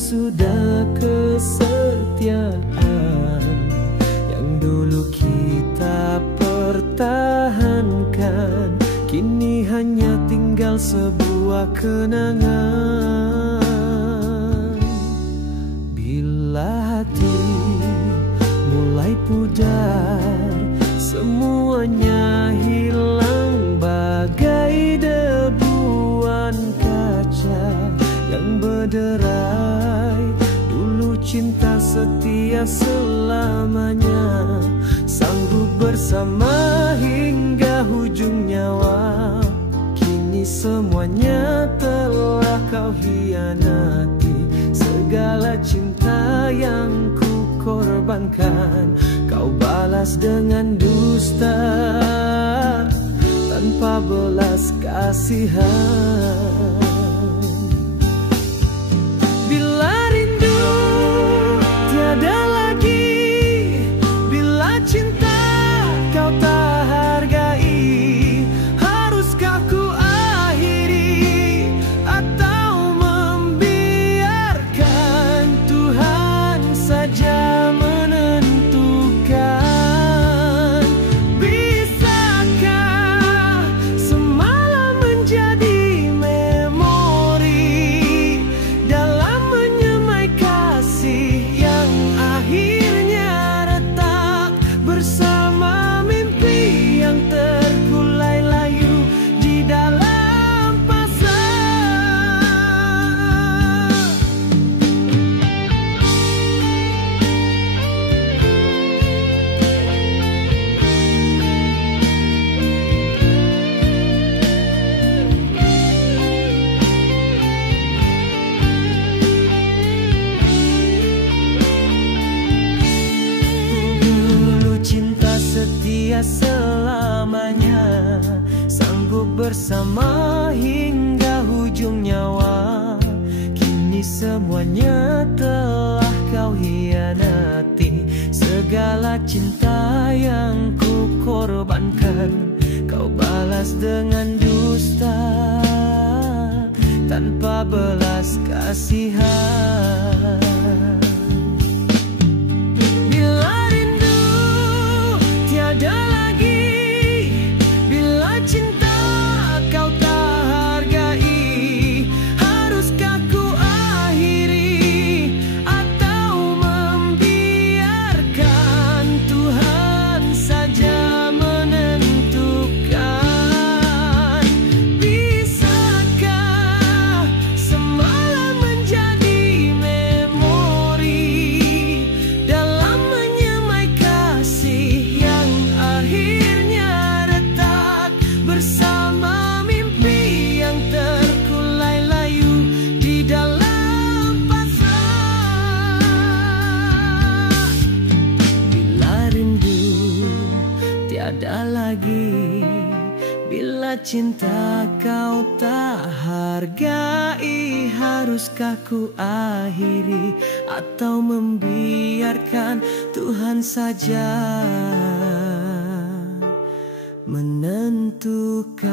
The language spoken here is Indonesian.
sudah kesetiaan yang dulu kita pertahankan, kini hanya tinggal sebuah kenangan. Bila hati mulai pudar, semuanya hilang bagai debuan kaca yang berderai. Dulu cinta setia selamanya, sanggup bersama hingga hujung nyawa. Kini semuanya telah kau hianati, segala cinta yang ku korbankan kau balas dengan dusta tanpa belas kasihan. Bila rindu tiada lagi, bila cinta kau tak hargai, haruskah ku akhiri atau membiarkan Tuhan saja menentukan? Bisakah semalam menjadi memori dalam menyemai kasih yang akhirnya retak bersama mimpi yang terkulai layu di dalam pasar? Dulu cinta setia selamanya, sanggup bersama hingga hujung nyawa. Kini semuanya telah kau hianati, segala cinta yang ku korbankan kau balas dengan dusta tanpa belas kasihan. Bila rindu tiada lagi, bila cinta kau tak hargai, haruskah ku akhiri atau membiarkan Tuhan saja menentukan? Bisakah semalam menjadi memori dalam menyemai kasih yang akhirnya retak bersama mimpi yang terkulai layu di dalam pasar? Bila rindu tiada lagi, bila cinta kau tak hargai, haruskah ku akhiri atau membiarkan Tuhan saja menentukan?